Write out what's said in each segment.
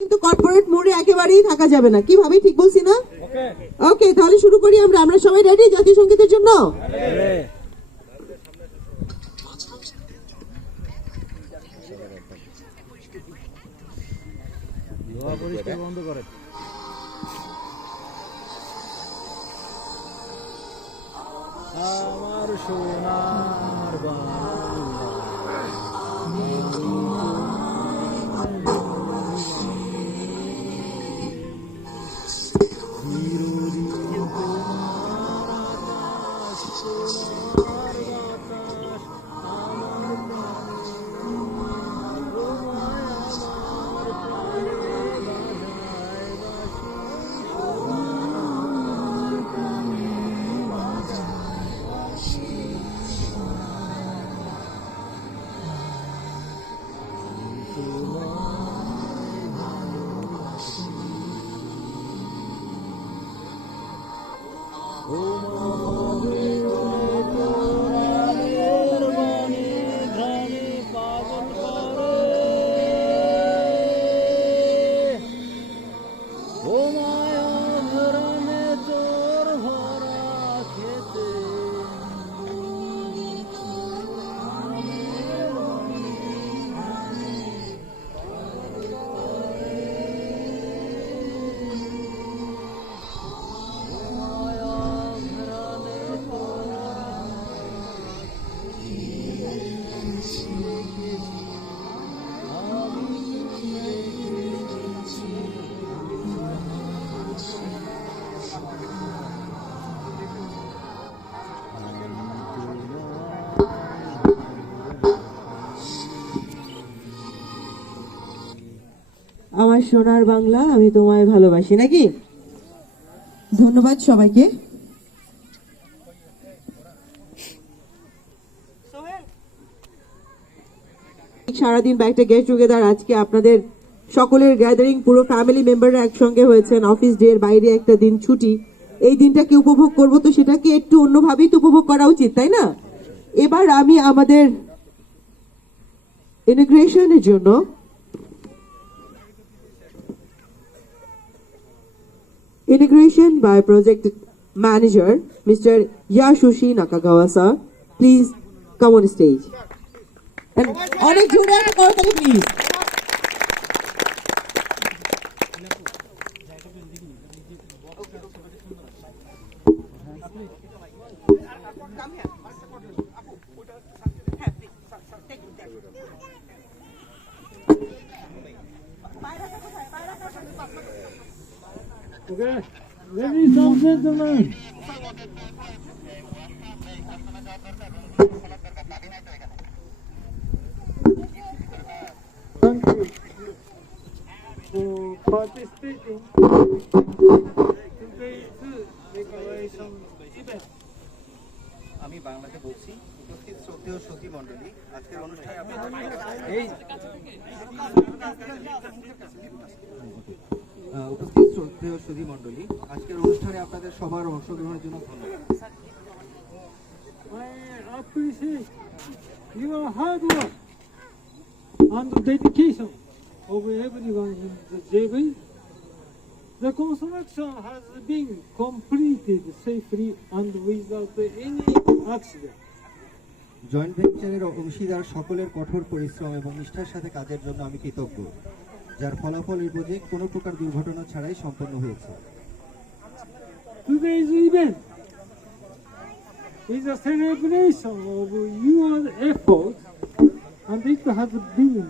কিন্তু কর্পোরেট মোড়ে একেবারেই থাকা যাবে না, কি ভাবি ঠিক বলছি না? ওকে, তাহলে শুরু করি আমরা। আমরা সবাই রেডি জাতীয় সঙ্গীতের জন্য? বন্ধ করে আমার সোনার আমার সোনার বাংলা, আমি তোমায় ভালোবাসি, নাকি? ধন্যবাদ সবাইকে। সারাদিন একটা গেট টুগেদার, আজকে আপনাদের সকলের গ্যাদারিং, পুরো ফ্যামিলি মেম্বাররা একসঙ্গে হয়েছেন। অফিস ডে এর বাইরে একটা দিন ছুটি, এই দিনটাকে উপভোগ করব, তো সেটাকে একটু অন্যভাবেই তো উপভোগ করা উচিত, তাই না? এবার আমি আমাদের ইনোগ্রেশনের জন্য Integration by Project Manager Mr. Yasushi Nakagawa sir, please come on stage. And অনেক জোরে একটা করতালি please. Okay, ladies and gentlemen. Thank you for participating in today's decoration event. আমি বাংলাতে বলছি। উপস্থিত শ্রদ্ধেয় সতী মণ্ডলী, আজকের অনুষ্ঠানে আপনাদের সবার অংশগ্রহণের জন্য ধন্যবাদ। I appreciate your hard work and dedication of everyone in the JV. The construction has been completed safely and without any accident. Joint ভেঞ্চারের অংশীদার সকলের কঠোর পরিশ্রম এবং নিষ্ঠার সাথে কাজের জন্য আমি কৃতজ্ঞ, যার ফলাফল এই প্রজেক্ট কোনো প্রকার দুর্ঘটনা ছাড়াই সম্পন্ন হয়েছে। Today's event is a celebration of your efforts, and it has been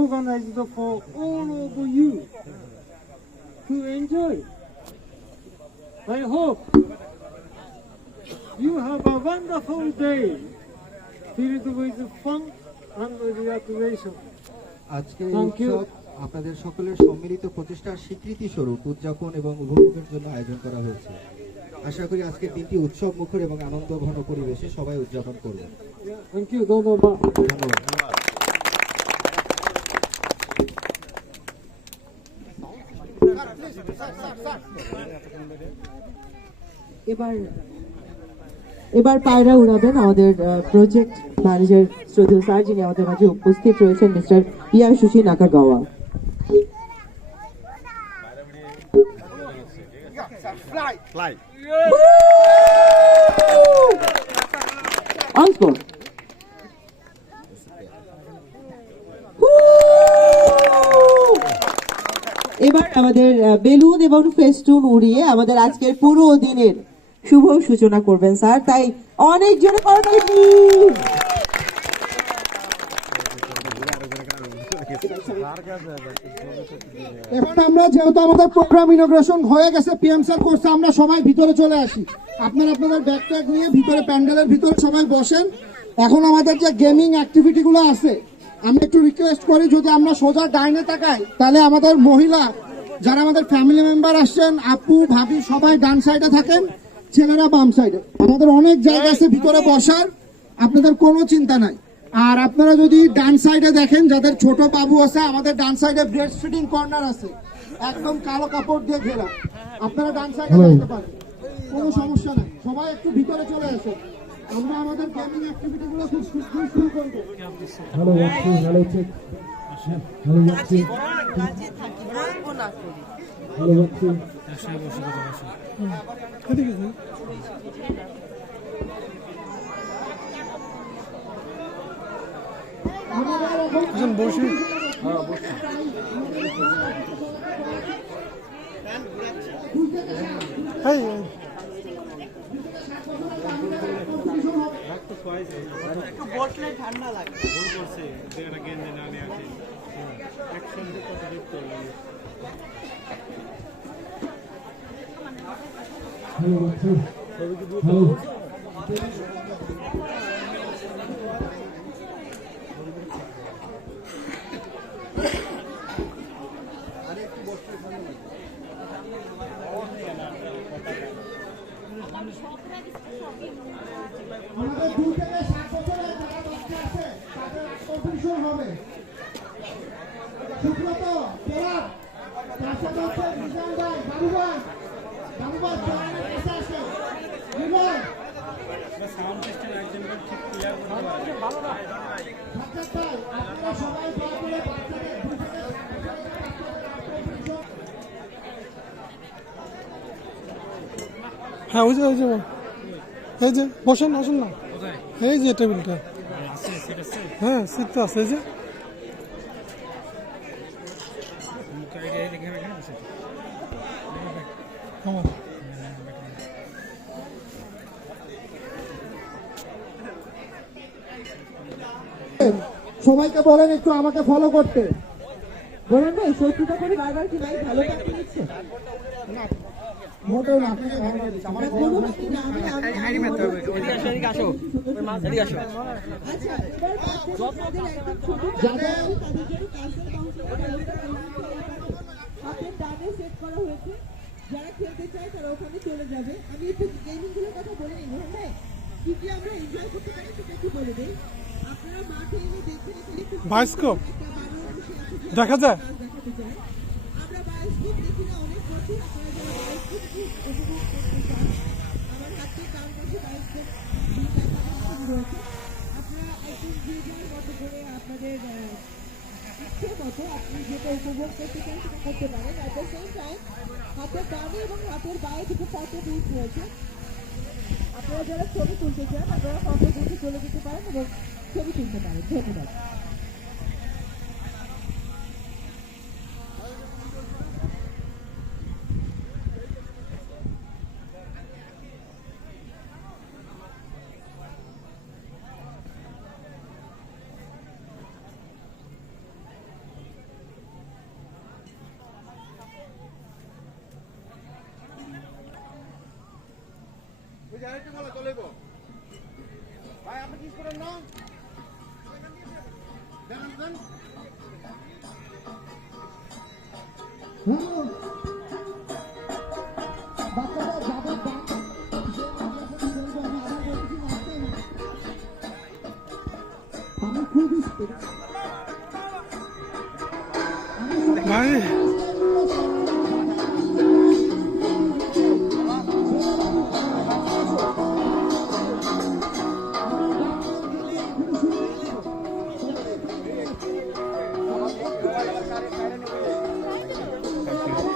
organized for all of you to enjoy. I hope you have a wonderful day filled with fun and relaxation. আজকের Thank you. উৎসব আপনাদের সকলের সম্মিলিত প্রচেষ্টার স্বীকৃতি স্বরূপ উদযাপন এবং উপভোগের জন্য আয়োজন করা হয়েছে। আশা করি আজকের দিনটি উৎসব মুখর এবং আনন্দঘন পরিবেশে সবাই উদযাপন করবে। Thank you. ধন্যবাদ। এবার পায়রা উড়াবেন আমাদের প্রজেক্ট ম্যানেজার শ্রদ্ধেয় স্যার, যিনি আমাদের মাঝে উপস্থিত রয়েছেন, মিস্টার ইয়াসুশি নাকাগাওয়া। Fly. On score. এবার আমাদের বেলুন এবং ফেস্টুন উড়িয়ে আমাদের আজকের পুরো দিনের শুভ সূচনা করবেন স্যার, তাই অনেক জোরে করতালি please। এখন আমরা যেহেতু আমাদের প্রোগ্রাম ইনোগ্রেশন হয়ে গেছে, পিএম স্যার করছে, আমরা সবাই ভিতরে চলে আসি। আপনারা আপনাদের ব্যাগ ট্যাগ নিয়ে ভিতরে প্যান্ডেলের ভিতরে সবাই বসেন। এখন আমাদের যে গেমিং অ্যাক্টিভিটি গুলো আছে, আমি একটু রিকোয়েস্ট করি যদি আমরা সোজা ডাইনে তাকাই, তাহলে আমাদের মহিলা যারা আমাদের ফ্যামিলি মেম্বার আসছেন, আপু ভাবি সবাই ডান সাইডে থাকেন, ছেলেরা বাম সাইডে। আমাদের অনেক জায়গা আছে ভিতরে বসার, আপনাদের কোনো চিন্তা নাই। আর আপনারা যদি ডান সাইডে দেখেন, যাদের ছোট বাবু আছে, আমাদের ডান সাইডে ব্রেস্ট ফিডিং কর্নার আছে, একদম কালো কাপড় দিয়ে ঘেরা। আপনারা ডান সাইডে দেখতে পারেন, কোনো সমস্যা নাই। সবাই একটু ভিতরে চলে আসে, আমরা আমাদের গেমিং অ্যাক্টিভিটি গুলো খুব শীঘ্রই শুরু করবো। ভালো যাচ্ছে, ভালো হচ্ছে, ভালো যাচ্ছে, ভালো যাচ্ছে। বসে একটু বসলে ঠান্ডা লাগে। ভুল করছে, এটা গেঞ্জে না নিয়ে আসে। একসঙ্গে কত দেখতে হবে। ভালো যাচ্ছে, ভালো। আমাদের 2 থেকে 7 বছরের যারা বাচ্চা আছে তাদের কম্পিটিশন হবে। সুব্রত, কেরাম, তার সাথে হচ্ছে রিজান ভাই, বাবু ভাই জয়েনের কাছে আসে। রিজান, সাউন্ড সিস্টেম একদম ঠিক ক্লিয়ার করতে পারে। সাজ্জাদ ভাই, আপনারা সবাই দয়া করে বাচ্চাদের 2 থেকে 7 বছরের কম্পিটিশন। হ্যাঁ ওই যে এই যে বসেন, আসুন না, এই যে টেবিলটা, হ্যাঁ সিট তো আছে, এই যে আমার সবাইকে বলেন একটু আমাকে ফলো করতে। বলেন ভাই, শত্রুতা করে বারবার কি ভাই ভালো কাটিয়ে নিচ্ছে? মোটেও না, আপনাকে ভালো করে দিচ্ছি। আমাকে ফলো করতে। আচ্ছা, এবার বাচ্চাদের একদম ছোট যাদের তাদের জন্য ক্যান্সার কাউন্সিলিং হাতের ডানে সেট করা হয়েছে। যারা খেলতে চায় তারা ওখানে চলে যাবে। আমি একটু গেমিং গুলোর কথা বলে নিব। হ্যাঁ, কি কি আমরা এনজয় করতে পারি সেটা একটু বলে দিই। আপনারা মাঠে এনে দেখবেন এখানে একটু বায়োস্কোপ একটা বানর বসে আছে যে দেখা যায়। নাচ দেখাতে চায়। আমরা বায়োস্কোপ দেখি না অনেক বছর। আপনারা যারা বায়োস্কোপ উপভোগ করতে চান, আমার হাতে ডান পাশে বায়োস্কোপ রয়েছে। আপনারা একদম যে যার মতো করে আপনাদের ইচ্ছে মতো আপনি যেটা উপভোগ করতে চান সেটা করতে পারেন। অ্যাট দ্য সেম টাইম হাতের ডানে এবং হাতের বায়ে দুটো ফটো বুথ রয়েছে। আপনারা যারা ছবি তুলতে চান আপনারা ফটো বুথে চলে যেতে পারেন এবং ছবি তুলতে পারেন। ধন্যবাদ। ভাই আপনি কি করেন না? বাচ্চারা যাদের ডান যে আমরা যখন খেলবো, আমি আবার বলছি নাচতে না। আমি খুব স্পিড। ভাই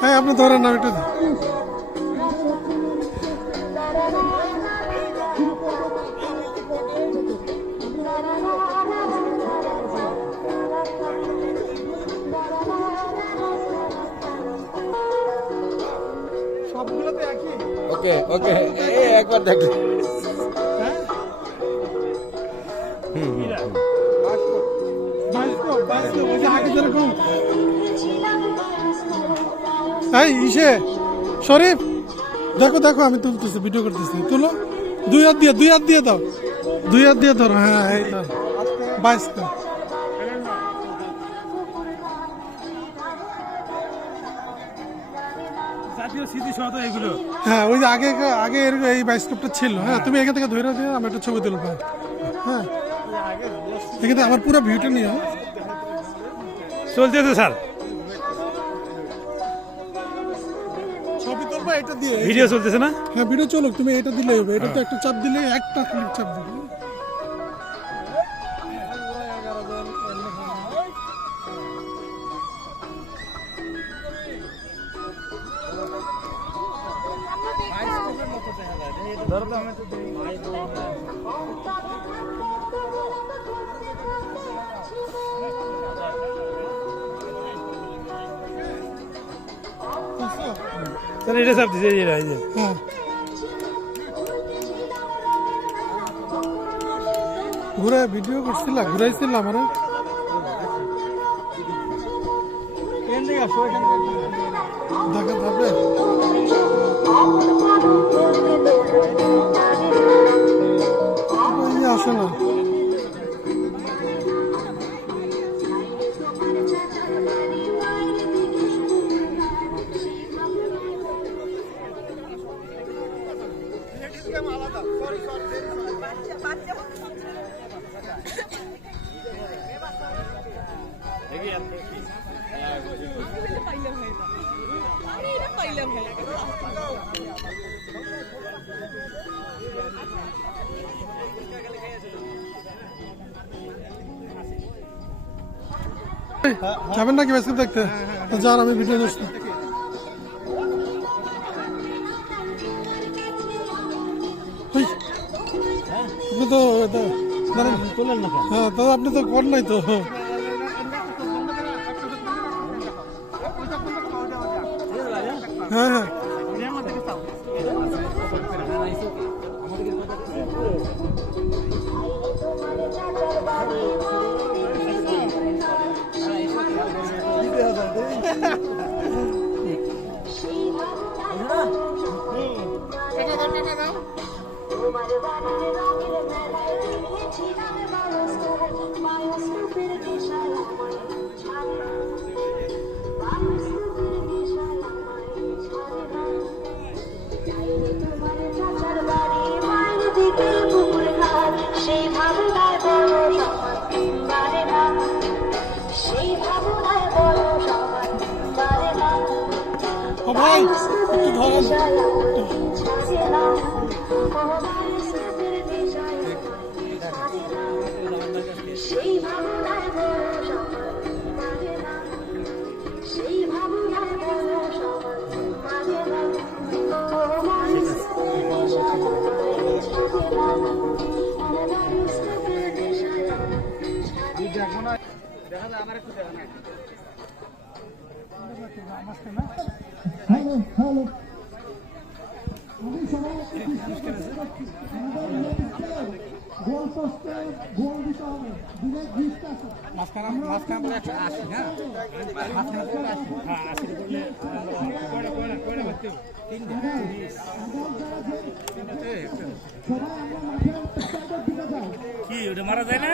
হ্যাঁ আপনি ধরেন না একটু। ওকে ওকে এই একবার দেখো আগে যেরকম এই ইসে শরীফ দেখো দেখো আমি তুলতেছি ভিডিও করতেছি তুলো দুই হাত দিয়ে দাও দুই হাত দিয়ে ধরো হ্যাঁ এই তো বাইশ জাতীয় স্মৃতিসৌধ এগুলো হ্যাঁ ওই যে আগে আগে এই বাইস্কোপটা ছিল হ্যাঁ তুমি এখান থেকে ধরে দিয়ে আমি একটা ছবি তুলবো হ্যাঁ এখানে আমার পুরো ভিউটা নিয়ে চলতেছে স্যার ছবি তুলবো এটা দিয়ে ভিডিও চলতেছে না হ্যাঁ ভিডিও চলুক তুমি এটা দিলে হবে এটা তো একটা চাপ দিলে একটা ক্লিক চাপ দিলে স্যার এটা সব দিছে এই যে হ্যাঁ ঘুরে ভিডিও করছিলাম ঘুরাইছিলাম আমার দেখা যাবে ওই যে আসে না যাবেন নাকি বাস্কেট দেখতে যার আমি ভিডিও করছি আপনি তো তোলেন না হ্যাঁ তো আপনি তো কর নাই তো হ্যাঁ হ্যাঁ ও ভাই একটু ধরেন হ্যালো হ্যালো আমি সবাই গোল পোস্টে গোল দিতে হবে দিলে গিফট আছে কি ওটা মারা যায় না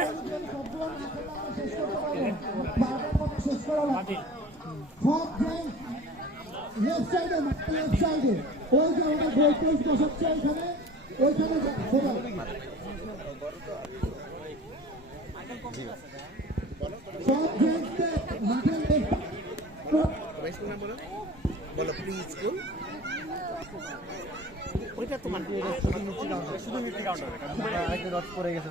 শেষ করা লাগবে লেফট সাইডে লেফট সাইডে ওই যে ওটা গোল পোস্ট বসাচ্ছে এখানে ওইখানে সব জেন্টসদের মাঠের বলো প্লিজ স্কুল ওইটা তোমার শুধু মিষ্টি কাউন্টার একটা ডট পড়ে গেছে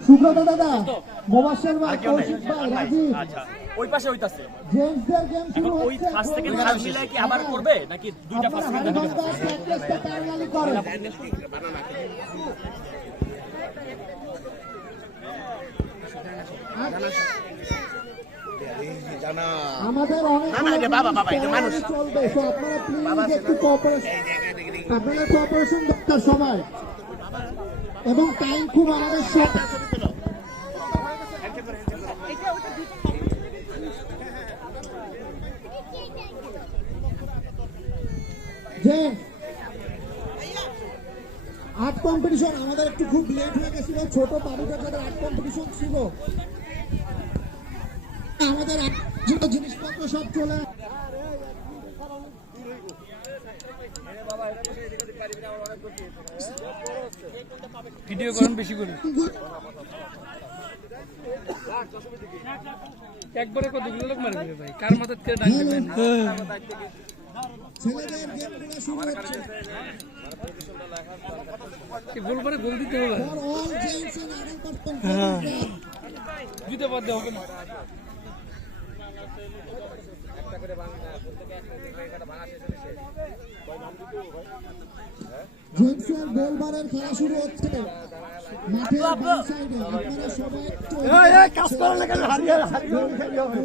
সুব্রত দাদা মোবাশ্বের ভাই কৌশিক ভাই রাজীব আচ্ছা ওই পাশে হইতাছে জেন্টসদের গেম শুরু এখন ওই হচ্ছে ফার্স্ট সেকেন্ড থার্ড মিলাই কি আবার করবে নাকি দুইটা ফার্স্ট সেকেন্ড প্র্যাকটিসটা প্যারালালি করেন জানা আমাদের অনেক না, এটা বাবা, এটা মানুষ। চলবে, তো আপনারা প্লিজ একটু কোঅপারেশন, আপনাদের কোঅপারেশন দরকার সবাই, এবং টাইম খুব আমাদের শর্ট। যে আর্ট কম্পিটিশন আমাদের একটু খুব লেট হয়ে গেছিল, ছোট তালুকের যাদের আর্ট কম্পিটিশন ছিল, আমাদের জিনিসপত্র সব চলে ভিডিও করুন বেশি করে একবারে কতগুলো লোক মারবে ভাই, কার মাথায় কে ডাক দিবেন? ছেলেদের গেমগুলো শুরু হচ্ছে। গোল করে গোল দিতে হবে, For all gents and adult person, দিতে পারতে হবে না। জেন্টস এর গোলবারের খেলা শুরু হচ্ছে মাঠের বাম সাইডে। আপনারা সবাই একটু কাজ করার লাগে হারিয়ে খেলি হবে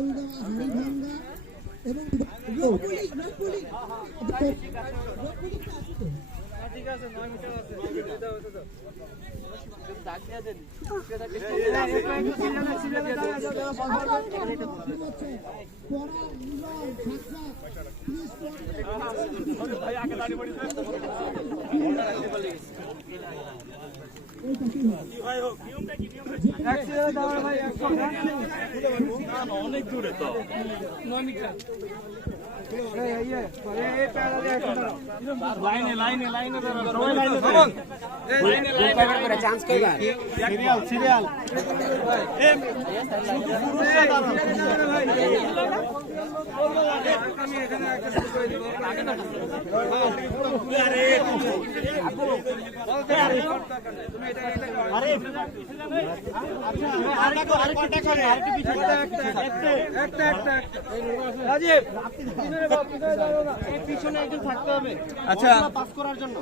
এবং অনেক দূরে তো 9 মিটার লাইনে লাইনে লাইনে সবাই লাইনে লাইনে চান্স কইবা সিরিয়াল সিরিয়াল পিছনে একজন থাকতে হবে, আচ্ছা পাস করার জন্য।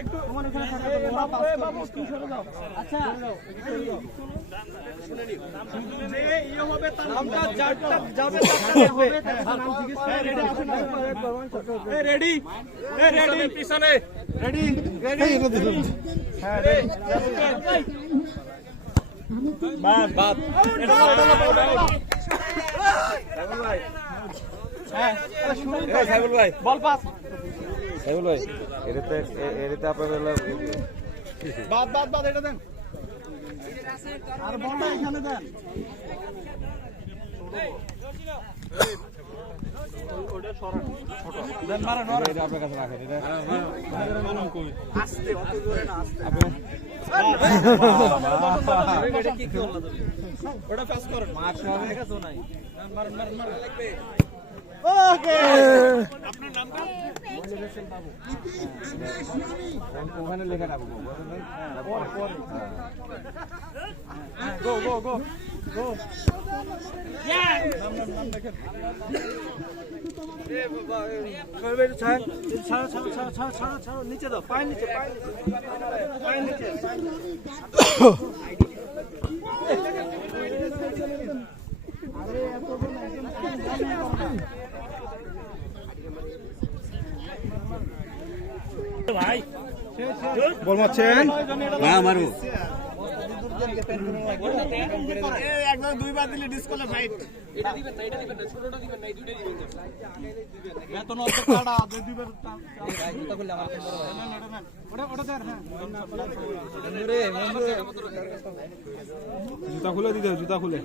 একটু তোমার এখানে থাকতে হবে, ওরা পাস করবে, তুমি সরে যাও। আচ্ছা যে ইয়ে হবে তার নামটা যারটা যাবে তারটা হবে, নাম জিজ্ঞেস করে রেডি আছেন না? রেডি রেডি পিছনে রেডি রেডি হ্যাঁ রেডি বাদ বাদ সাইবুল ভাই বল পাস সাইবুল ভাই এটাতে আপনার বাদ বাদ বাদ এটা দেন, আর বলটা এখানে দেন। ওটা সরান ছোট দেন, মারেন মারেন, এটা আপনার কাছে রাখেন এটা আস্তে অত জোরে না, আস্তে এটা কি করলা তুমি? ওটা পাস করেন, মাশাআল্লাহ দেখাছো নাই, মারেন মারেন মারেন লাগবে। ওকে আপনার নামটা মনিরেশন বাবু, ওখানে লেখা রাখবো পরে পরে গো গো গো গো নাম নাম নাম দেখেন। এ বাবা ছাড় ছাড় ছাড় ছাড় ছাড় ছাড় ছাড় নিচে দাও, পায়ের নিচে পায়ের নিচে পায়ের নিচে আরে এত বড় একদম ভাই বল মারছেন না মারু একদম দুইবার দিলে ডিসকোয়ালিফাইড। এটা দিবেন না, এটা দিবেন না, ছোটটা দিবেন না, এই দুইটাই দিবেন। বেতন অত কাটা দুইবার এই জুতা খুলে আমার ওটা ওটা দেন। হ্যাঁ রে জুতা খুলে দিতে জুতা খুলে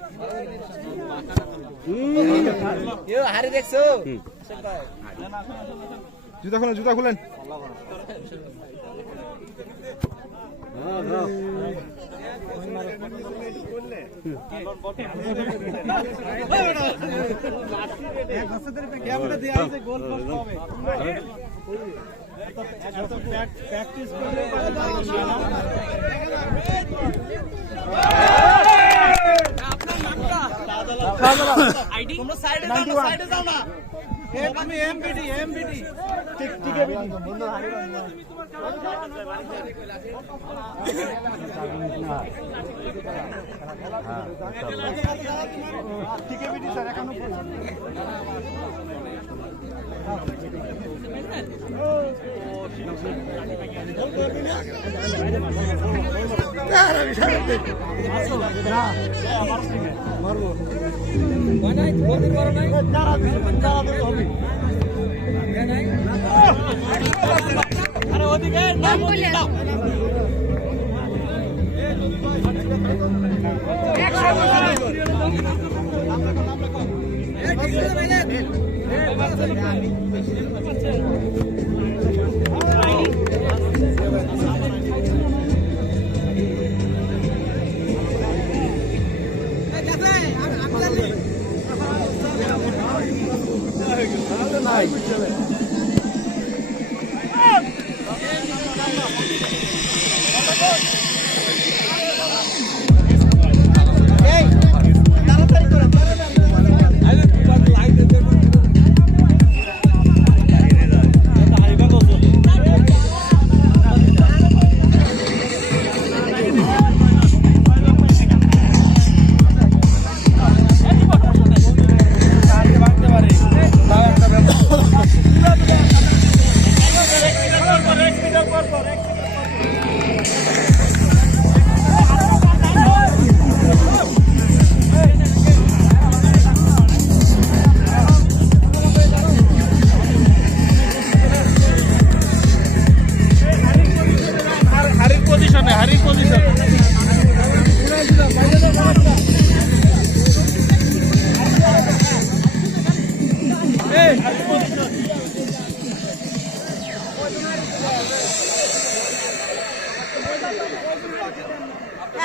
এ হারে দেখছো জুতা খুলেন ক্যামেরা দিয়ে আছে গোল পোস্ট হবে। প্র্যাকটিস করে আপনার নামটা আইডি তোমরা সাইডে যাও না, সাইডে যাও না। আমি এমবিডি স্যার এখনো আরে ওদিকে নাম বলে দাও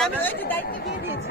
আমি ওই যে দায়িত্ব দিয়ে দিয়েছি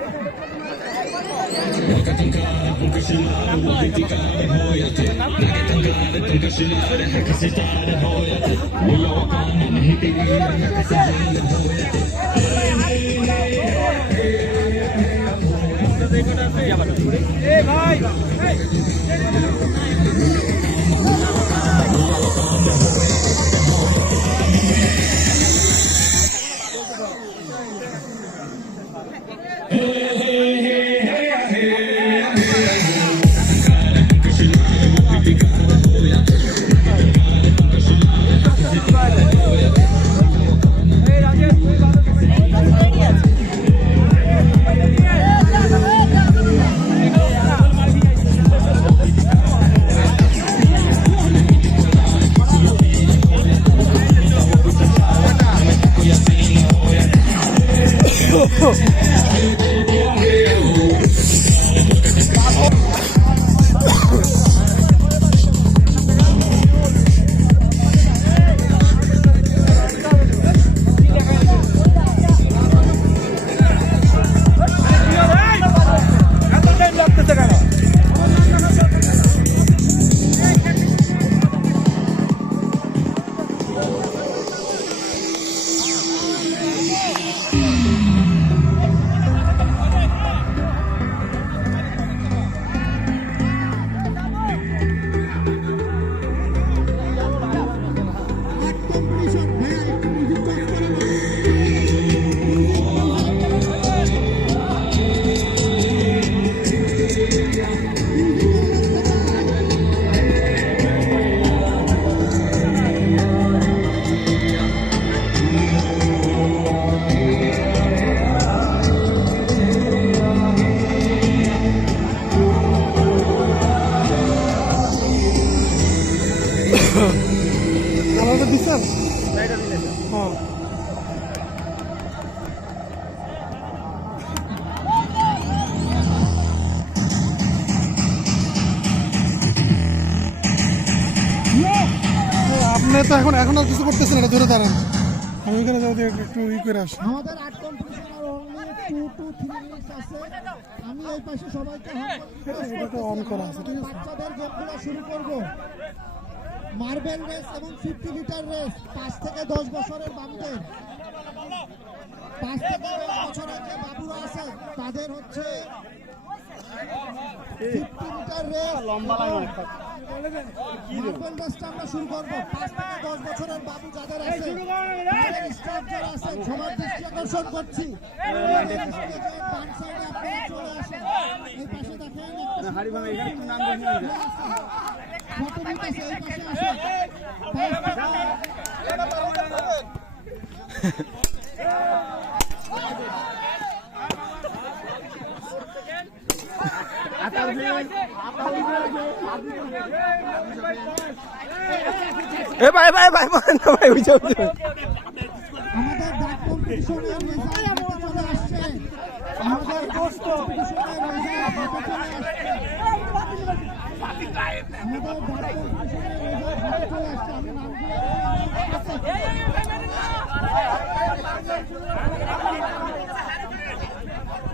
আমাদের দিচ্ছেন হ্যাঁ আপনি তো এখন আর কিছু করতেছেন, এটা ধরে দাঁড়ান, আমি ওখানে যাবো একটু করে আসি। আমাদের 8 কম্পিটিশন আর অনলি 2 to 3 মিনিটস আছে। আমি এই পাশে সবাইকে এটা অন করা আছে, ঠিক আছে। বাচ্চাদের গেমগুলো শুরু করব। মার্বেল রেস এবং 50 মিটার রেস 5 থেকে 10 বছরের বাচ্চাদের, 5 থেকে 10 বছরের যে বাবুরা আছে তাদের হচ্ছে 50 মিটার রেস, লম্বা লাইন মার্বেল রেসটা আমরা শুরু করবো। 5 থেকে 10 বছরের বাবু যাদের আছে, তাদের স্টাফ যারা আছে, সবার দৃষ্টি আকর্ষণ করছি। ডান সাইডে আপনারা চলে আসেন। এই পাশে দেখেন ফটো বুথ আছে, এই পাশে আসেন। ভাই ভাই ভাই ভাই বুঝে বুঝে আমাদের ডাক কম্পিটিশনের রেজাল্ট চলে আসছে। আমাদের পোস্ট কম্পিটিশনের রেজাল্ট চলে আসছে। আমাদের ডাক কম্পিটিশনের রেজাল্ট চলে আসছে। আমি নামগুলো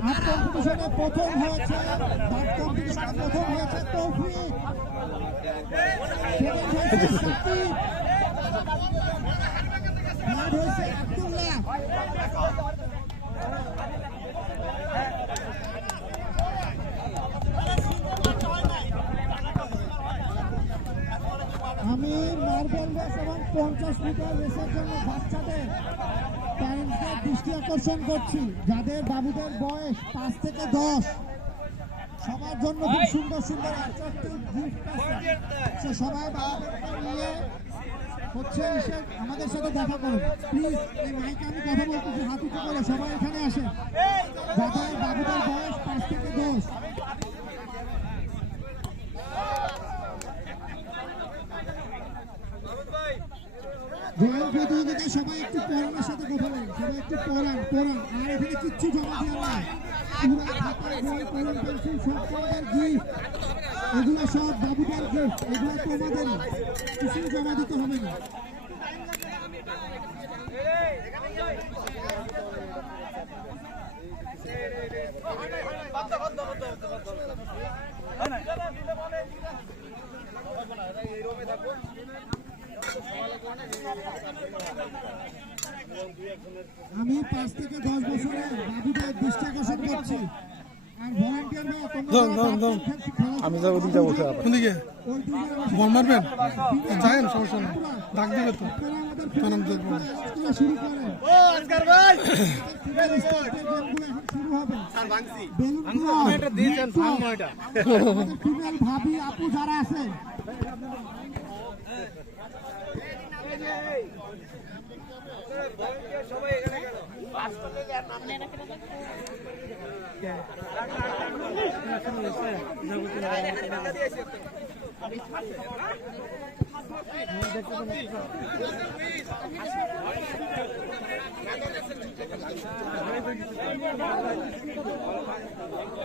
আর্ট কম্পিটিশনে প্রথম হয়েছে, ডাক কম্পিটিশনে প্রথম হয়েছে তৌফিক, সেকেন্ড হয়েছে সাকিব, থার্ড হয়েছে আব্দুল্লাহ। আমি মার্বেল রেস এবং 50 মিটার রেসের জন্য বাচ্চাদের প্যারেন্টসদের দৃষ্টি আকর্ষণ করছি। যাদের বাবুদের বয়স 5 থেকে 10, সবার জন্য খুব সুন্দর সুন্দর অ্যাট্রাক্টিভ গিফট আছে। সে সবাই বাবুদেরকে নিয়ে হচ্ছে এসে আমাদের সাথে দেখা করুন প্লিজ। এই মাইকে আমি কথা বলতেছি, হাত উঁচু করে সবাই এখানে আসেন। যাদের বাবুদের বয়স 5 থেকে 10, ড্রয়িং প্রতিযোগিতায় সবাই একটু পড়ানোর সাথে কথা বলেন, সবাই একটু পড়ান। আর এখানে কিচ্ছু জমা দিয়ে না, পুরো খাতা, বই, কলম, পেন্সিল সব তোমাদের গিফট, এগুলো সব বাবুদের গিফট, এগুলো তোমাদের, কিছু জমা দিতে হবে না। আমি 5 থেকে 10 বছরের বাবুদের দৃষ্টি আকর্ষণ করছি। আর ভলান্টিয়ার আমি যাবো, ওদিকে যাবো। কোন দিকে বল মারবেন? যায়েন, সমস্যা নেই, ডাক দিবে তো। শুরু করেন শুরু হবে। ফিমেল ভাবি আপু যারা আছে,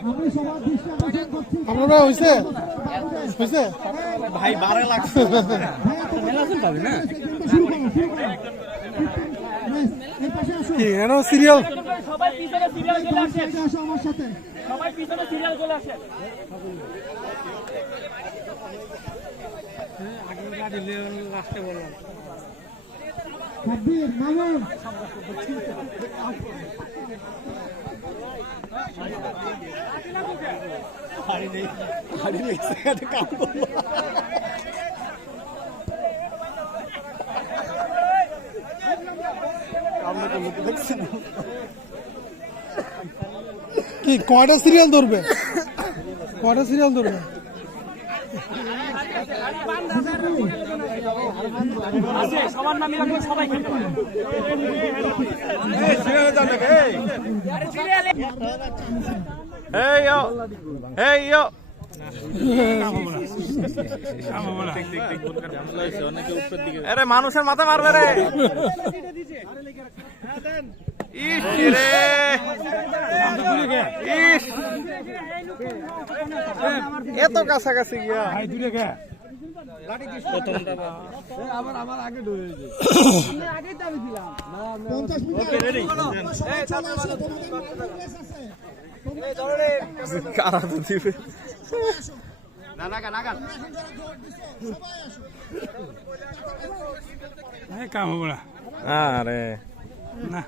আমি সবার দৃষ্টি আকর্ষণ করছি। আপনারা হয়েছে হয়েছে ভাই 12 লাগছে কি এনো সিরিয়াল? সবাই পিছনে সিরিয়াল চলে আসে, আসো আমার সাথে। সবাই পিছনে সিরিয়াল চলে আসে। সাব্বির মামুন কি কয়টা সিরিয়াল ধরবে? কয়টা সিরিয়াল ধরবে? সবার নামই লাগবে, সবাই আরে মানুষের মাথা মারবে রে। ইস রে ইস, এত কাছাকাছি গিয়া আবার আমার আগে ডরে গেছে। আগেই তো আমি দিলাম 50 মিটার। ওকে রেডি, চলে আসো, তোমাদের মার্বেল রেস আছে। কারা তো দিবে না না না কাম হবে না। আরে না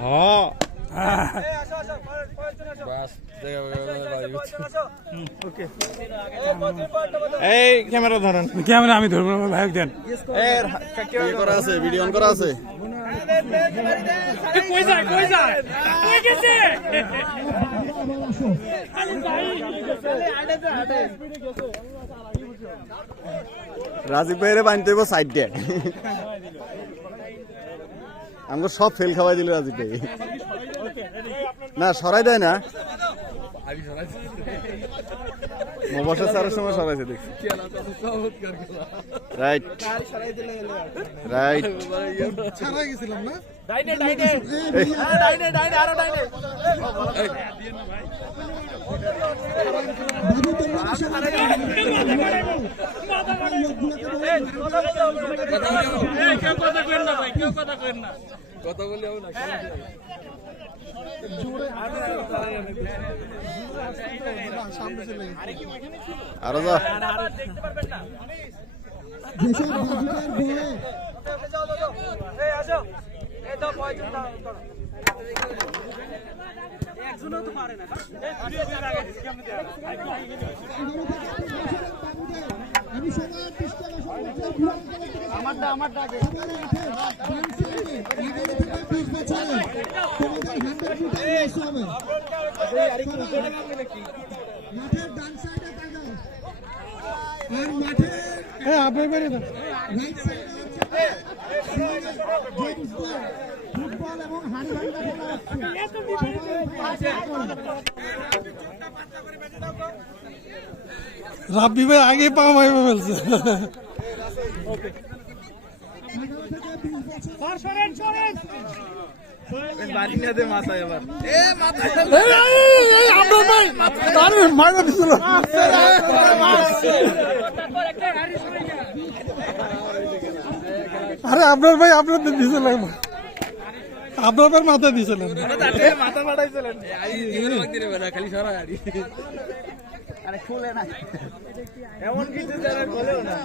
হ এই ক্যামেরা ধরেন। ক্যামেরা আমি ধরবো না, ভাই দেন। করা আছে, ভিডিও অন করা আছে। কই যায় কই যায় কই গেছে খালি ভাই রাজীব ভাইরে বানতে হইব সাইড দিয়ে। আমাকে সব ফেল খাওয়াই দিল রাজীব ভাই। না সরাই দেয় না, মবাসা সারার সময় সরাইছে দেখছি। Right right. ছাড়াই গেছিলাম না? ডাইনে ডাইনে ডাইনে ডাইনে আরো ডাইনে কেউ কথা কইেন না ভাই, কেউ কথা কইেন না। কথা বলি হবে না। আরো যা। দেখতে পারবেন না। যেসব বাজেটের বলে এই আসো, এই তো পয়জন দাও করো। একজনও তো পারে না। আমি সবার চেষ্টা আমারটা আগে মাঠের ডান সাইডে তাকাও আর মাঠের হ্যাঁ আপনার বাড়ি না? রাইট সাইডে ফুটবল এবং হাড়ি ভাঙা খেলা হচ্ছে। রাব্বি ভাই আগে পা মাইবে ফেলছে। আপনার ভাই তার মাইবে দিছিল। আরে আপনার ভাই আপনার দিয়েছিলেন, আপনার ভাই মাথা দিয়েছিলেন। মাথা ফাটাইছিলেন খালি সরা গাড়ি। আরে খুলে না এমন কিছু জানার বলেও না।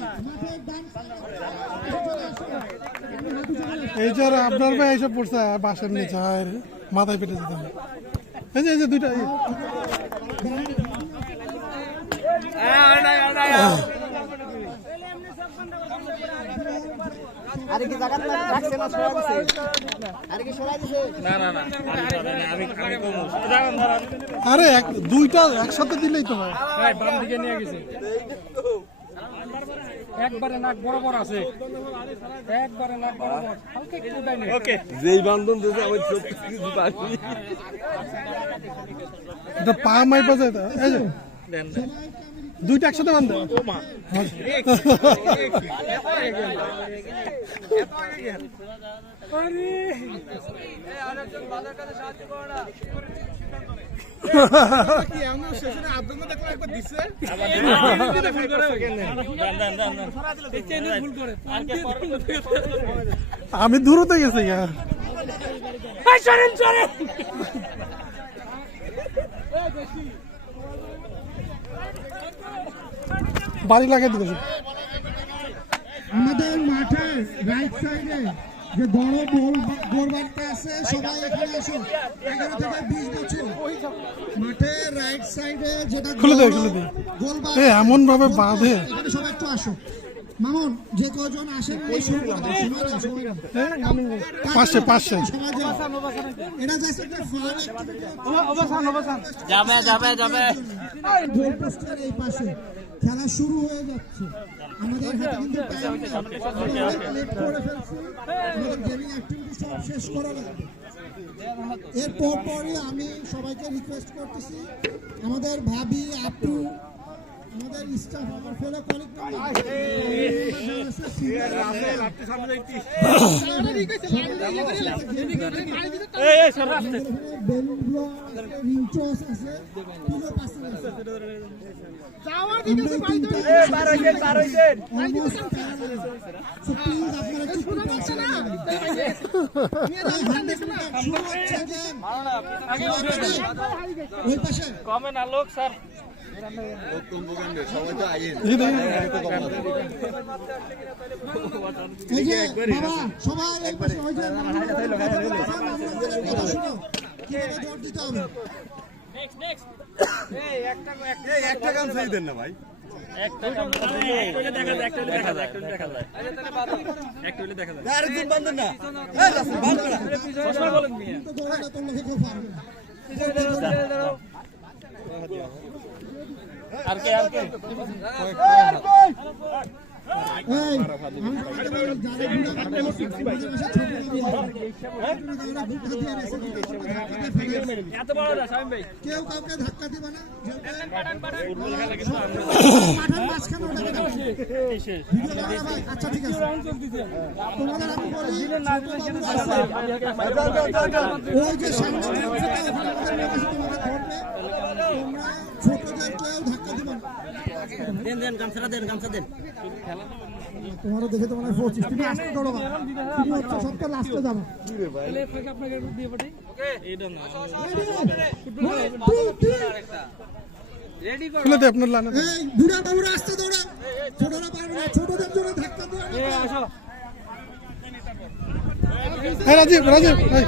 এই যে আপনার ভাই এসে পড়ছে বাসার নিচে, আর মাথায় পেটে যেতে হবে। এই যে দুইটা আরে কি জায়গা রাখছে না, সরাই দিছে? আরে কি সরাই দিছে? না না না আমি কমু। আরে দুইটা একসাথে দিলেই তো হয়। ভাই বাম দিকে নিয়ে গেছে। একবারে নাক বরাবর আছে, একবারে নাক বরাবর, হালকা একটু ডাইনে। ওকে যেই বান্ধন দিয়েছে আমি সব কিছু পারি। এটা পা মাইপা যায় তো। এই যে দুইটা একসাথে বান্ধ। আমি দূরতে গেছি। বাড়ি লাগাই দিতেছে। আমাদের মাঠের রাইট সাইডে যে বড় গোলবারটা আছে, সবাই এখানে আসো। 11 থেকে 20 বছর মাঠের রাইট সাইডে যেটা খুলে দে, খুলে দে। গোলবার এমন ভাবে বাঁধে। এখানে সবাই একটু আসো। মামুন যে কজন আসেন এই শুরু করে দাও। সময় দাও। পাশে পাশে সময় দাও। এটা জাস্ট একটা ফান যাবে যাবে যাবে। গোল পোস্টের এই পাশে খেলা শুরু হয়ে যাচ্ছে। আমাদের হাতে কিন্তু টাইম নেই, আমরা লেট করে ফেলছি। আমাদের গেমিং অ্যাক্টিভিটি সব শেষ করা লাগবে। এর পরপরই আমি সবাইকে রিকোয়েস্ট করতেছি, আমাদের ভাবি, আপু, আমাদের স্টাফ, আমার ফেলো কলিগ বেলুনগুলো রিংচস আছে, পুরো পাশে আছে। কমে না লোক স্যার। সবাই কিভাবে জোর দিতে হবে? একটা গান চাই দেন না ভাই আরে দিন বান্ধব না এই রাসেল বান্ধব না তো দৌড়াটা তোর লোকে কেউ পারবে না। এই, আমি তোমাকে বলি, যারা বুড়ো কাটতে আসছে, আমাদের বাসায় ছোট যারা বুড়ো দিয়ে রেখে দিবে, ধাক্কাতে ফেলে। কেউ কাউকে ধাক্কা দিবে না। পাঠান মাঝখানে ওটাকে ধাক্কা দিবে। ভিডিও ক্যামেরা ভাই, আচ্ছা ঠিক আছে। তোমাদের আমি বলি, ওই যে সামনে গ্রাউন্ডটা, ওখানে আমাদের লোক এসে তোমাদের ধরবে। তোমরা ছোটদের কেউ ধাক্কা দিবে না। তোমারও দেখে তো মনে হয় 25 তুমি আসতে দৌড়ো না। তুমি হচ্ছে সবটা লাস্টে যাবে। খুলে দে আপনার লাইনে দে। এই বুড়া বাবুরা আসতে দৌড়া, ছোটরা পারবে না, ছোটদের জন্য ধাক্কা দিও না। এই রাজীব রাজীব এই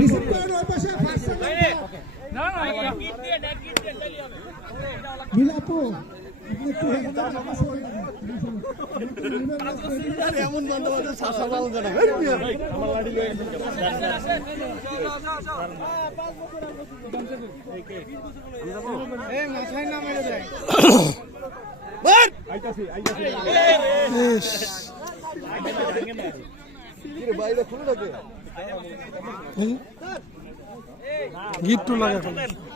রিসিভ করেন ওর পাশে ফার্স্ট নীলাপু আপনি একটু এমন বান্ধব আছে শাসা বাবু জানা আমার লাড়ি লয়ে ইস, বাইরে খুলে রাখে এই, গিট্টু লাগে এখন।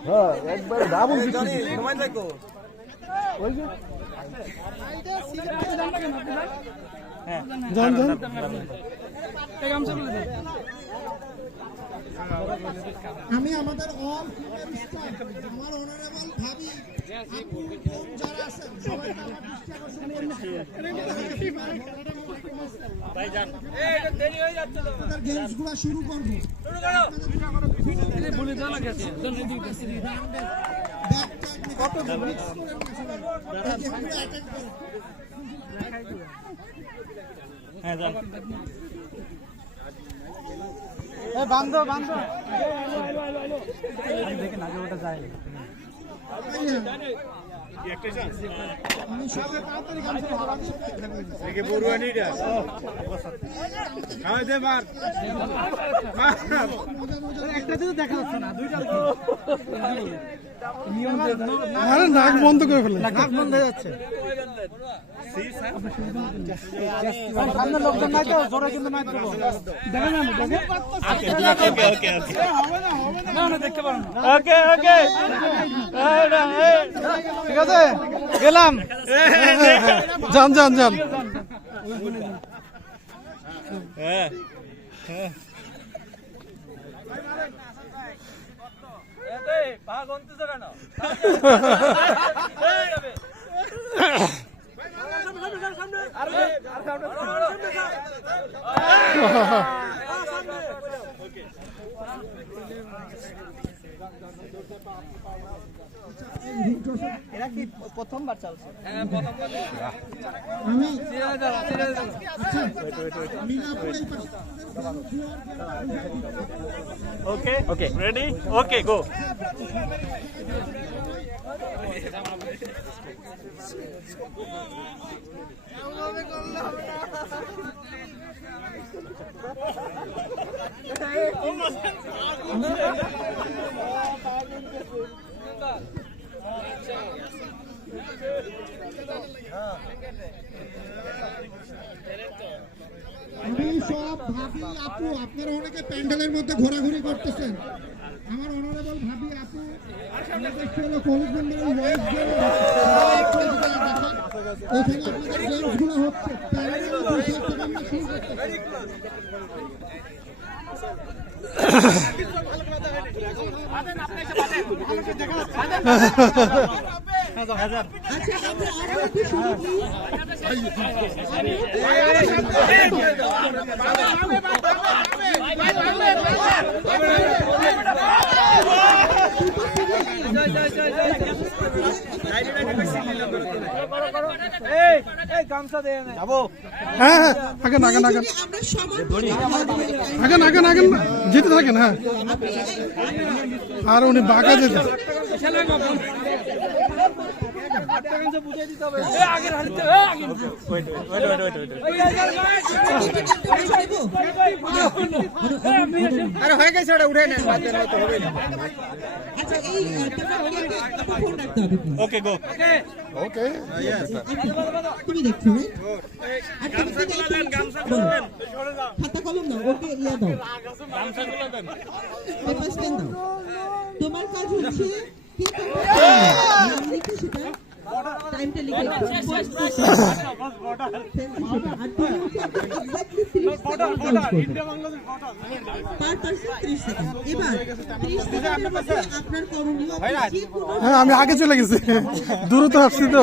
হ্যাঁ একবার ডাবল দিচ্ছি সময় লাগো যান যান আমি আমাদের অল ফিমেল স্টাফ আমার অনারেবল ভাবি আপু বোন যারা আছেন সবাইকে আমার দৃষ্টি আকর্ষণ ভাই যান এটা দেরি হয়ে যাচ্ছে তো আমাদের গেমসগুলো শুরু করব বলে দাও না গেছে কত মিক্স করে গেমগুলো অ্যাটেন্ড করো হ্যাঁ যান বান্ধব বান্ধব দেখেন আগে ওটা যায় আমি সবাই তাড়াতাড়ি গান শুরু হারাম একে বড়ুয়ানিটা খাওয়া দে মার একটা তো দেখা যাচ্ছে না দুইটা আরে নাক বন্ধ করে ফেলে নাক বন্ধ হয়ে যাচ্ছে সামনে লোকজন নাই তো জোরে কিন্তু নাই দেবো দেখা না ওকে না না দেখতে পারো না ওকে ওকে ঠিক আছে গেলাম যান যান যান ভাগ অন্তত কেন এরা কি প্রথমবার চলছে আমি মিনাপুর এই পাশে ওকে ওকে রেডি ওকে গো আমি সব ভাবি আপু আপনারা অনেকে প্যান্ডেলের মধ্যে ঘোরাঘুরি করতেছেন আমার অনারেবল ভাবি আপু হলো কলেজ মেম্বারের ভয়েস এখানে আপনাদের গেমসগুলো হচ্ছে প্যান্ডেলের মধ্যে সব থেকে আমরা শুরু করতেছি এই গামছা দে না যাবো হ্যাঁ হ্যাঁ আগেন আগেন আগেন আমরা সবার আগেন আগেন আগেন যেতে থাকেন। হ্যাঁ আর উনি বাঁকা যেতে বুঝাই দিতে হবে আগের হারিতে আরে হয়ে গেছে ওটা উঠে নেন বাদ দেন হয়তো হবে না আচ্ছা এই ফোন রাখতে হবে please। ওকে গো ওকে তুমি দেখছো আর গামছা খুলে দেন খাতা কলম দাও ওকে ইয়া দাও গামছা গুলো দেন পেপার পেন দাও তোমার কাজ হচ্ছে নাম লিখে সেটা টাইমটা লিখে আর তুমি হচ্ছে এক্স্যাক্টলি 30 সেকেন্ড কাউন্ট করবে পার পারসন 30 সেকেন্ড এবার 30 সেকেন্ডের মধ্যে আপনার করণীয় যে কোনো হ্যাঁ আমি আগে চলে গেছি দ্রুত আসছি তো।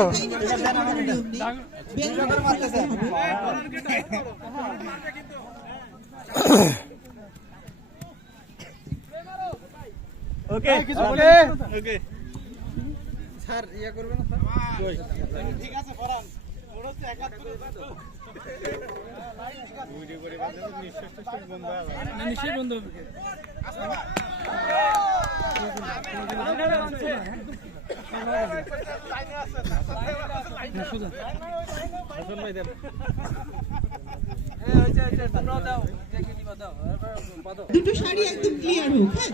ওকে ওকে ওকে স্যার ইয়া করবে না স্যার ঠিক আছে ফরান ওরা তো 71 ভিডিও করে বাদ দাও নিশ্চয় বন্ধ হবে না নিশ্চয় বন্ধ হবে দুটো শাড়ি একদম ক্লিয়ার হোক। হ্যাঁ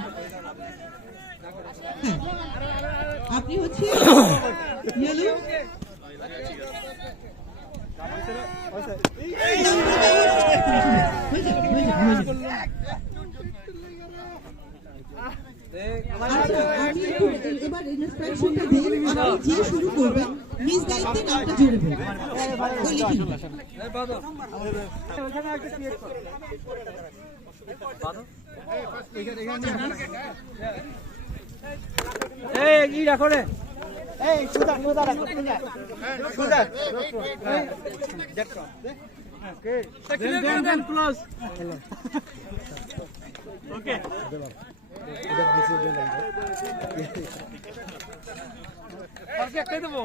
আপনি হচ্ছে ইয়েলো আমি এবার ইনস্ট্রাকশনটা দিই আপনি যে শুরু করবেন নিজ দায়িত্বে নামটা জুড়ে দেবেন ওই লিখে এই কি রাখো রে এই সুদা সুদা রাখো সুদা দেন ক্লোজ ওকে ওকে একটাই দেবো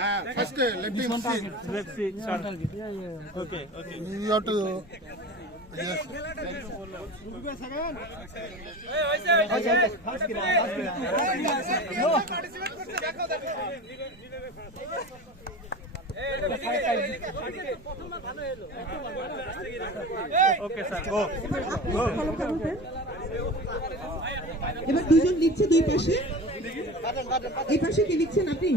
হ্যাঁ first let me see let's see okay okay you have to yes okay sir go go এবার দুজন লিখছে দুই পাশে এই পাশে কে লিখছেন আপনি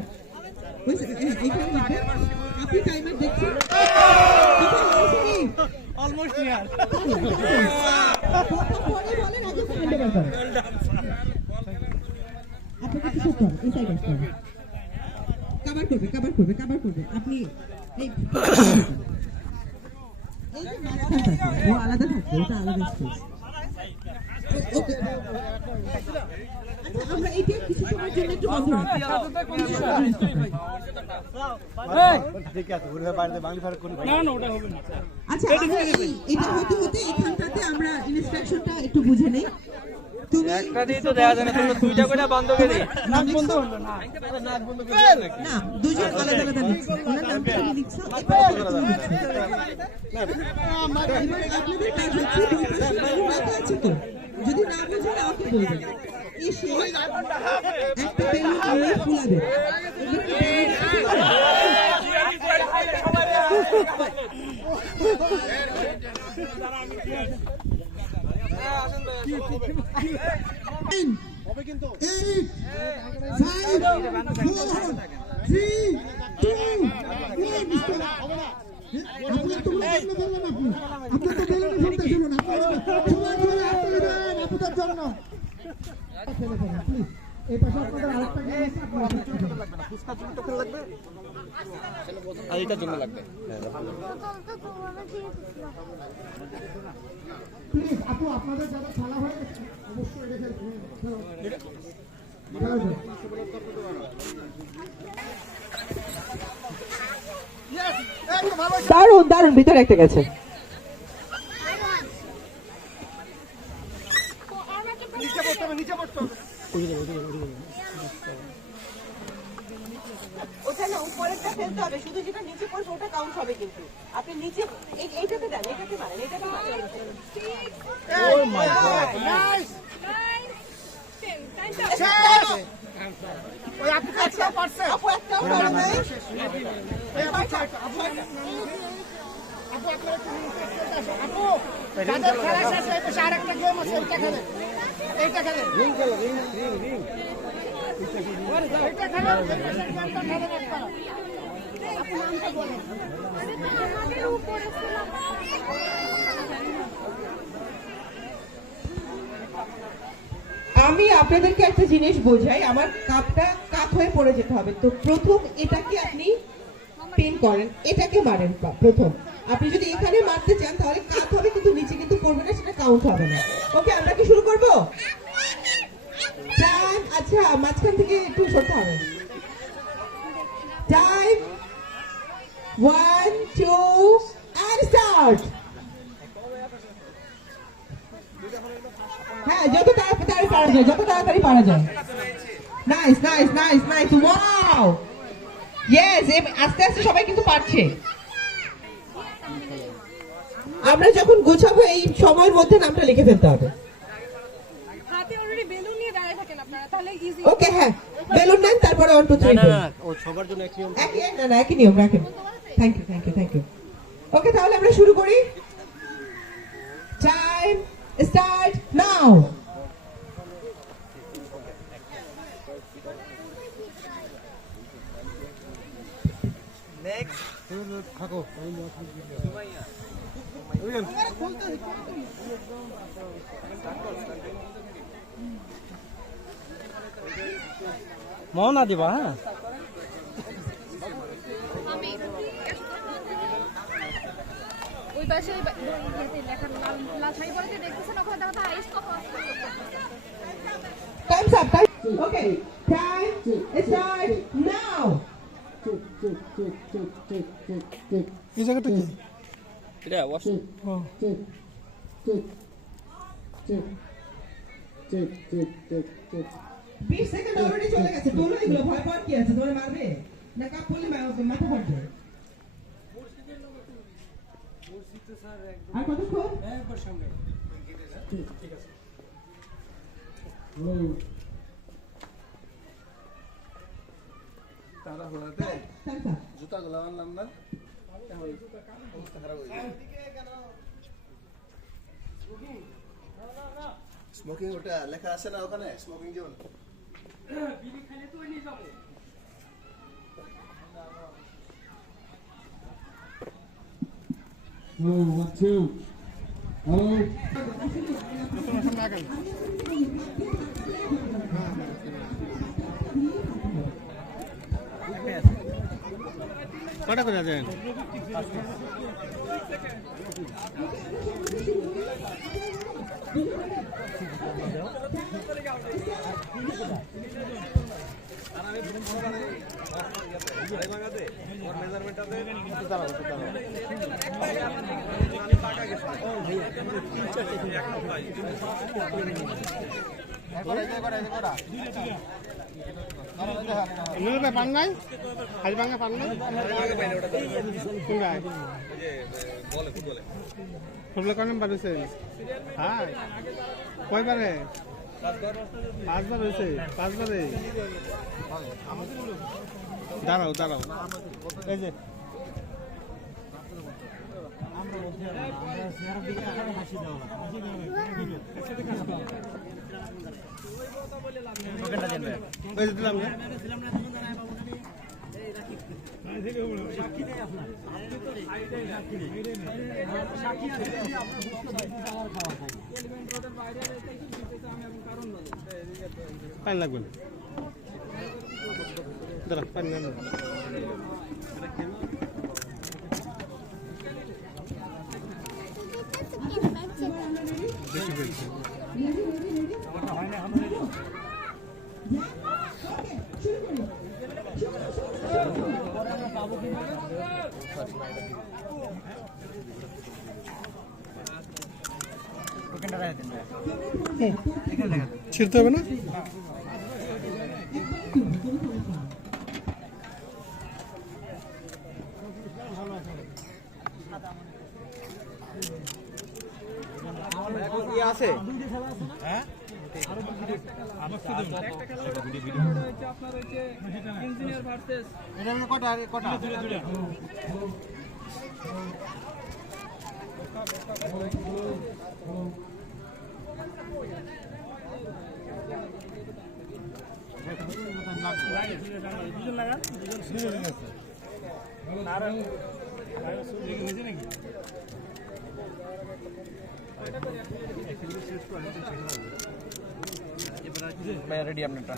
এইখানে লিখবেন আপনি টাইমার দেখছেন অলমোস্ট নিয়ার পরে বলেন আগে ফ্রেন্ডে ব্যাপার আপনাকে কিছু করতে হবে ইনসাইড আসতে হবে কভার করবে আপনি এই এই যে মাঝখানটা ও আলাদা থাকবে ওটা আলাদা স্পেস ওকে আচ্ছা আমরা এইটা কিছু সময়ের জন্য একটু বন্ধ রাখি ঠিক আছে ওরে বাইরে বাংলা ভাষা কোন না না ওটা হবে না আচ্ছা আমরা এটা হতে হতে এখানটাতে আমরা ইনস্ট্রাকশনটা একটু বুঝে নেই তুমি একটা দিয়ে তো দেয়া যায় না তুমি দুইটা করে বন্ধ করে দে নাম বন্ধ হলো না নাক বন্ধ করে না দুজন আলাদা আলাদা লিখছো ওনার নামটা তুমি লিখছো এবার তুমি লিখছো এবার আপনাদের কাজ হচ্ছে দুই পাশে রাখা আছে তো যদি না বুঝেন আমাকে বলবেন এসে একটা বেলুন নিয়ে ফুলাবে হবে কিন্তু 8 5 4 3 2 1 হবে না আপনার তো বললেন আপনি আপনার তো বেলুন ফুলতে ছিল না সময় ধরে আপনি দেন আপনাদের জন্য প্লিজ এই পাশে আপনাদের আরেকটা গেম আছে আপনারা ফুসকা জন্য টোকেন লাগবে আর এটার জন্য লাগবে প্লিজ আপু আপনাদের যারা খেলা হয়ে গেছে অবশ্যই রেখে দারুণ দারুণ ভিতরে একটা গেছে নিচে পড়তে হবে ওটা না উপরেরটা ফেলতে হবে, শুধু যেটা নিচে পড়বে ওটা কাউন্ট হবে কিন্তু। আপনি নিচে এইটাতে দেন, এটাতে মারেন, এটাতে মারেন। আপু একটাও পারে নাই। আরেকটা গেম আছে, এইটা খেলে, এইটা খেলে, রিং খেলো, রিং রিং রিং, এইটা খেলো, গেমটা খেলে একটা। আপনি নামটা বলেন। আমি আপনাদেরকে একটা জিনিস বোঝাই, আমার কাপটা কাত হয়ে পড়ে যেতে হবে। তো প্রথম এটাকে আপনি পিন করেন, এটাকে মারেন প্রথম। আপনি যদি এখানে মারতে চান তাহলে কাত হবে, কিন্তু নিচে কিন্তু পড়বে না, সেটা কাউন্ট হবে না। ওকে, আমরা কি শুরু করব? টাইম। আচ্ছা, মাঝখান থেকে একটু সরতে হবে। Time 1 2 and start। হ্যাঁ, যত তাড়াতাড়ি পারা যায়, যত তাড়াতাড়ি পারা যায়। Nice nice nice nice, wow, yes. আস্তে আস্তে সবাই কিন্তু পারছে। আমরা যখন গোছাবো এই সময়ের মধ্যে নামটা লিখে ফেলতে হবে। হাতে অলরেডি বেলুন নিয়ে দাঁড়ায় থাকেন আপনারা, তাহলে ইজি। ওকে, হ্যাঁ, বেলুন নেন, তারপরে 1 2 3 ও সবার জন্য এক নিয়ম। একই নিয়ম রাখেন। Thank you thank you thank you. Okay, তাহলে আমরা শুরু করি। Time start now. মোহনা দিবা, হ্যাঁ। ওই পাশে লেখা লাল শাড়ি পরে দেখতেছেন, ওখানে দেখা যায় আইস কত আছে। Time's up. Okay. Time start now. এই জায়গাটা কি? এটা ওয়াশ 20 সেকেন্ড অলরেডি চলে গেছে। তোলো এগুলো, ভয় পাওয়ার কি আছে? তোমার মারবে না? কাপ পড়লে মাথা ফাটবে। আর কতক্ষণ? ঠিক আছে। তারা হলাতে জুতাগুলো আনলাম না, এখন অবস্থা খারাপ হয়ে যায়। স্মোকিং, ওটা লেখা আছে না ওখানে, স্মোকিং জোন। কটা করে যাবেন? পান নাই, আজ ভাঙা পান নাই। ফুটবল কোন নাম্বার হয়েছে? হ্যাঁ, কয়বারে? 5বার হয়েছে। 5বারে দাঁড়াও দাঁড়াও, এই যে দিলাম না। পানি লাগবে না, দাঁড়া, পানি লাগবে না। বেশি বেশি ছিড়তে হবে না। আছে? হ্যাঁ এটা কটা কটা রেডি আপনারটা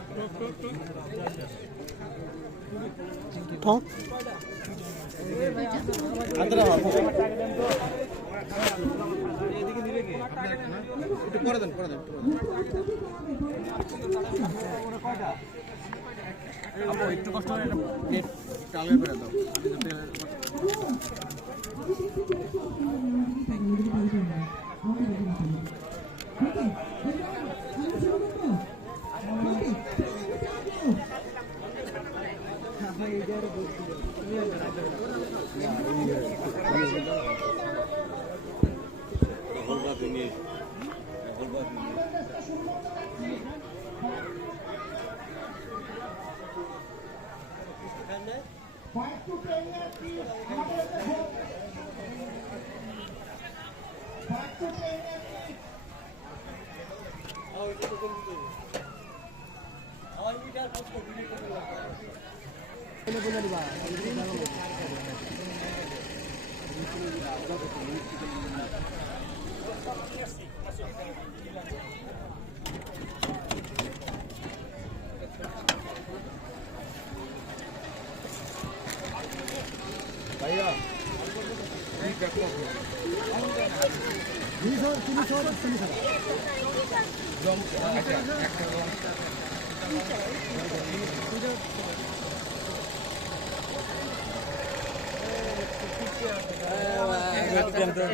ঠক করে দেন করে দেন একটু কষ্ট করে চালের করে দাও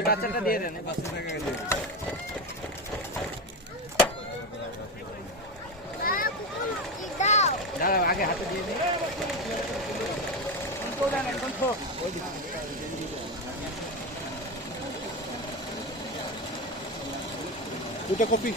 বাচ্চাটা দিয়ে দেন বাচ্চাটা দাঁড়াও আগে হাতে দিয়ে দিন দুটা কপি